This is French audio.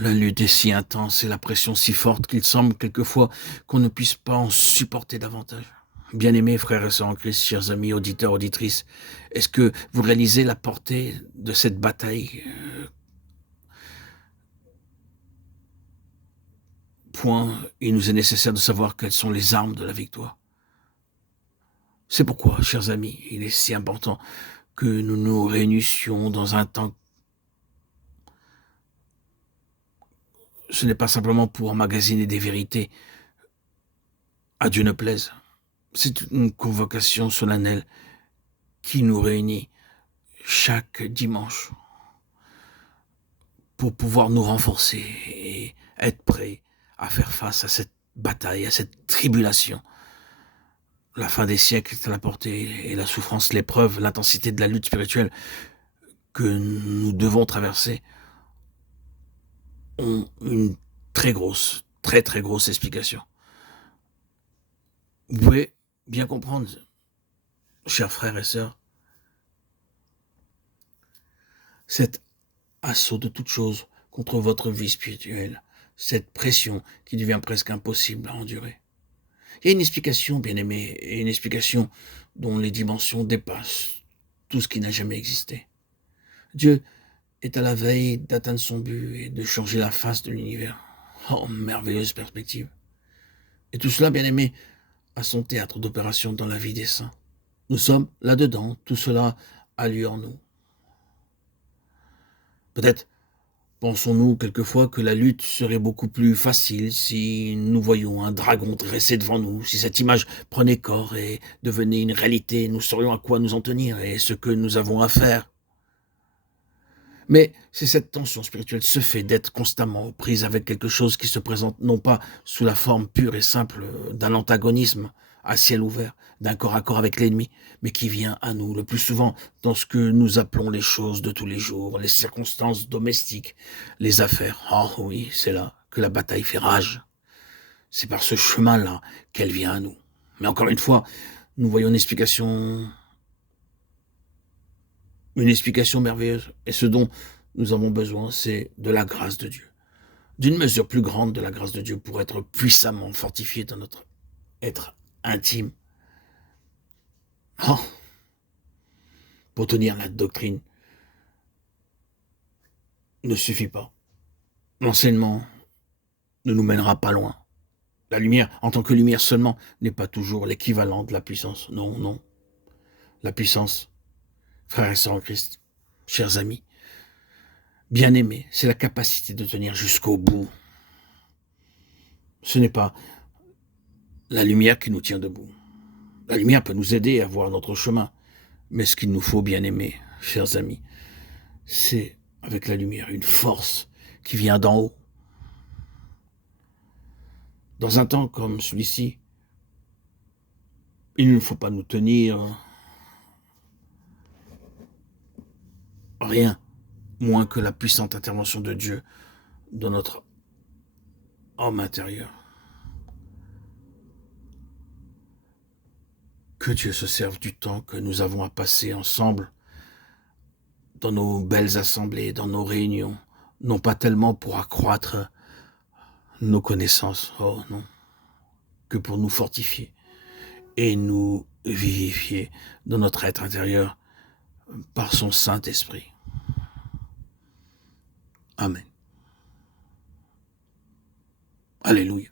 La lutte est si intense et la pression si forte qu'il semble quelquefois qu'on ne puisse pas en supporter davantage. Bien-aimés frères et sœurs en Christ, chers amis, auditeurs, auditrices, est-ce que vous réalisez la portée de cette bataille? Point, il nous est nécessaire de savoir quelles sont les armes de la victoire. C'est pourquoi, chers amis, il est si important que nous nous réunissions dans un temps. Ce n'est pas simplement pour emmagasiner des vérités, à Dieu ne plaise. C'est une convocation solennelle qui nous réunit chaque dimanche pour pouvoir nous renforcer et être prêts à faire face à cette bataille, à cette tribulation. La fin des siècles est à la portée et la souffrance, l'épreuve, l'intensité de la lutte spirituelle que nous devons traverser ont une très grosse, très très grosse explication. Vous pouvez bien comprendre, chers frères et sœurs, cet assaut de toute chose contre votre vie spirituelle, cette pression qui devient presque impossible à endurer. Il y a une explication, bien aimé, et une explication dont les dimensions dépassent tout ce qui n'a jamais existé. Dieu est à la veille d'atteindre son but et de changer la face de l'univers. Oh, merveilleuse perspective. Et tout cela, bien aimé, a son théâtre d'opération dans la vie des saints. Nous sommes là-dedans, tout cela a lieu en nous. Peut-être pensons-nous quelquefois que la lutte serait beaucoup plus facile si nous voyions un dragon dressé devant nous, si cette image prenait corps et devenait une réalité, nous saurions à quoi nous en tenir et ce que nous avons à faire. Mais c'est cette tension spirituelle, ce fait d'être constamment aux prises avec quelque chose qui se présente non pas sous la forme pure et simple d'un antagonisme à ciel ouvert, d'un corps à corps avec l'ennemi, mais qui vient à nous le plus souvent dans ce que nous appelons les choses de tous les jours, les circonstances domestiques, les affaires. Oh oui, c'est là que la bataille fait rage. C'est par ce chemin-là qu'elle vient à nous. Mais encore une fois, nous voyons une explication merveilleuse. Et ce dont nous avons besoin, c'est de la grâce de Dieu. D'une mesure plus grande de la grâce de Dieu pour être puissamment fortifié dans notre être intime. Oh, pour tenir la doctrine ne suffit pas. L'enseignement ne nous mènera pas loin. La lumière, en tant que lumière seulement, n'est pas toujours l'équivalent de la puissance. Non, non. La puissance, frères et sœurs en Christ, chers amis, bien-aimés, c'est la capacité de tenir jusqu'au bout. Ce n'est pas la lumière qui nous tient debout. La lumière peut nous aider à voir notre chemin. Mais ce qu'il nous faut, bien aimer, chers amis, c'est avec la lumière une force qui vient d'en haut. Dans un temps comme celui-ci, il ne faut pas nous tenir rien moins que la puissante intervention de Dieu dans notre homme intérieur. Que Dieu se serve du temps que nous avons à passer ensemble dans nos belles assemblées, dans nos réunions, non pas tellement pour accroître nos connaissances, oh non, que pour nous fortifier et nous vivifier dans notre être intérieur par son Saint-Esprit. Amen. Alléluia.